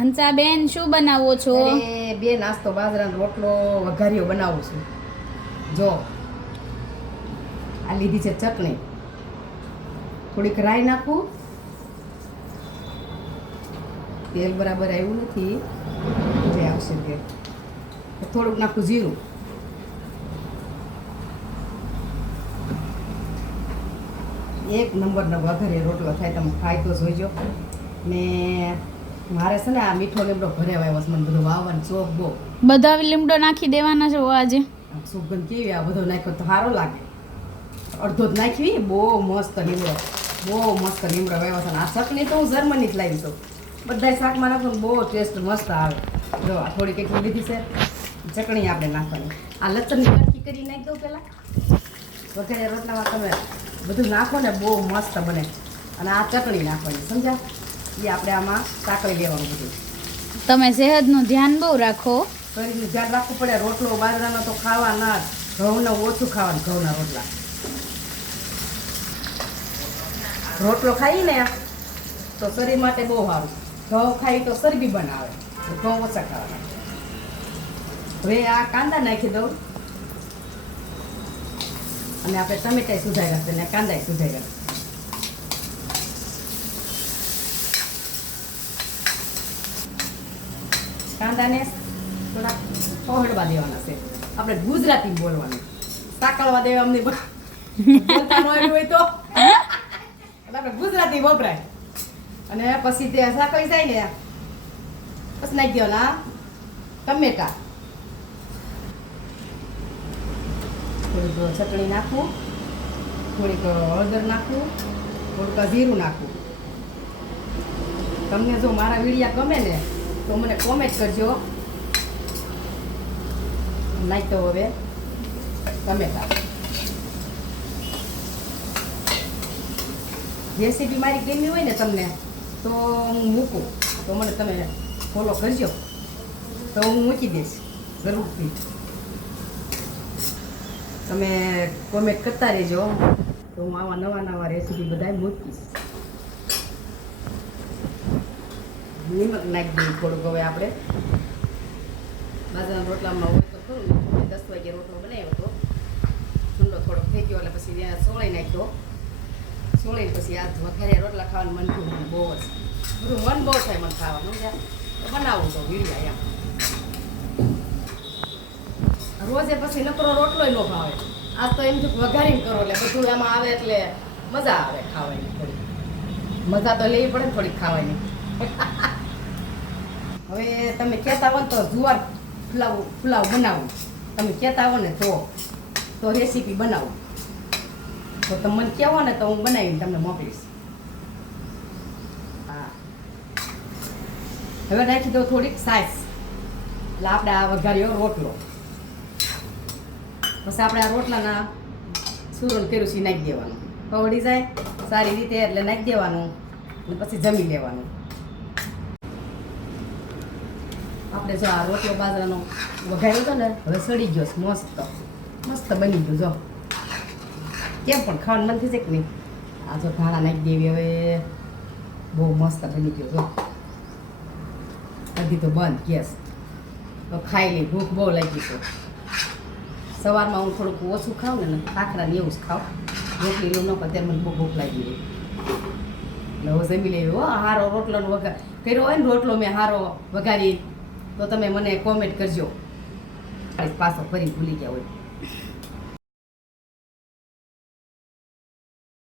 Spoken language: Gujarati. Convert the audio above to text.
હંસાબેન શું બનાવો છો? અરે બે નાસ્તો બાજરાનો રોટલો વઘારીઓ બનાવું છું. જો આ લીધી છે ચટણી, થોડીક રાઈ નાખું, તેલ બરાબર આવ્યું નથી, જે આવશે તે થોડુંક નાખું જીરું, એક નંબરનો વઘારી રોટલો થાય. તમે ખાઈ તો જોઈજો. ને મારે છે ને આ મીઠો લીમડો ઘરે વાવ્યો છે, મને બધું વાવવાનો શોખ બહુ. બધા લીમડો નાખી દેવાના છે આજે? સુગંધ કેવી, આ બધો નાખ્યો તો સારો લાગે. અડધો જ નાખવી, બહુ મસ્ત લીમડો, બહુ મસ્ત લીમડો વાવ્યો છે. આ ચટણી તો હું જર્મની જ લાવી છું. બધા શાકમાં નાખું બહુ ટેસ્ટ મસ્ત આવે. જો આ થોડીક એટલી લીધી છે ચટણી આપણે નાખવાની. આ લસણની કટકી કરી નાખી દઉં પહેલાં. વઘારે રોટલામાં તમે બધું નાખો ને બહુ મસ્ત બને. અને આ ચટણી નાખવાની, સમજ્યા? એ આપણે આમાં સાંકળી દેવાનું બધું. તમે સેહતનું ધ્યાન બહુ રાખો. શરીરનું ધ્યાન રાખવું પડે. રોટલો બાજરાનો તો ખાવાના જ, ઘઉંનો ઓછું ખાવાનું. ઘઉંના રોટલા, રોટલો ખાઈએ ને તો શરીર માટે બહુ સારું. ઘઉં ખાઈ તો ચરબી બનાવે, ઘઉં ઓછા ખાવાના. હવે આ કાંદા નાખી દઉં, અને આપણે ટમેટા સુધાઈ રાખશે ને કાંદા સુધાઈ રાખશે. કાંદાને થોડા પહોળવા દેવાના છે. આપણે ગુજરાતી બોલવાનું, સાંકળવા દેવા અમને બોલતા ન આવ્યું હોય તો આપણે ગુજરાતી વપરાય. અને પછી તે સાંકળી જાય ને પછી નાખી દેવાના ટમેટા. થોડીક ચટણી નાખવું, થોડીક હળદર નાખવું, થોડુંક જીરું નાખવું. તમને જો મારા વિડીયા ગમે ને તો મને કોમેન્ટ કરજો. નાખ તો હવે ટમેટા. રેસીપી મારી ગમી હોય ને તમને તો હું મૂકું, તો મને તમે ફોલો કરજો, તો હું મૂકી દઈશ જરૂરથી. તમે કોમેન્ટ કરતા રહેજો, તો હું આવા નવા નવા રેસીપી બધા મૂકીશ. નિમક નાખી દઈએ થોડુંક. હવે આપણે બાજરાના રોટલામાં હોય તો ખરું ને, 10 વાગે રોટલો બનાવ્યો હતો, ઠંડો થોડોક થઈ ગયો એટલે પછી ત્યાં સોળી નાખ્યો. સોળીને પછી આ વઘારે રોટલા ખાવાનું મન થયું. મને બહુ જ બધું મન બહુ થાય મને ખાવાનું. બનાવું તો વીડિયા એમ રોજે પછી નકરો રોટલો ન ભાવે. આજ તો એમ વઘારીને કરો એટલે બધું એમાં આવે એટલે મજા આવે ખાવાની. થોડી મજા તો લેવી પડે ને થોડીક ખાવાની. હવે તમે કહેતા હો તો જુવાર પુલાવ બનાવું. તમે કહેતા હો ને તો રેસીપી બનાવું, તો તમે મને કહેવો ને તો હું બનાવીને તમને મોકલીશ. હા, હવે નાખી દો થોડીક સાસ. એટલે આપણે આ વઘાર્યો રોટલો, પછી આપણે આ રોટલાના સુરણ કર્યું છે નાખી દેવાનું. કવડી જાય સારી રીતે એટલે નાખી દેવાનું, અને પછી જમી લેવાનું. આપણે જો આ રોટલો બાજરાનો વઘાર્યો હતો ને, હવે સડી ગયો છે મસ્ત મસ્ત બની ગયું. જો કેમ પણ ખાવાનું મન થઈ છે કે નહીં? આ જો ધાણા નાખી દેવી. હવે બહુ મસ્ત બની ગયો. જો હજી તો બંધ ગેસ, તો ખાઈ લઈ. ભૂખ બહુ લાગી છે. સવારમાં હું થોડુંક ઓછું ખાઉં ને, ખાખરા ને એવું જ ખાઉં. રોટલી લો ન પણ ત્યારે મને બહુ ભૂખ લાગી રહી. એટલે હવે જમી લેવી. હો, હારો રોટલોનો વઘાર કર્યો હોય ને, રોટલો મેં હારો વઘારી, તો તમે મને કોમેન્ટ કરજો. પાછો ફરી ભૂલી ગયા હોય.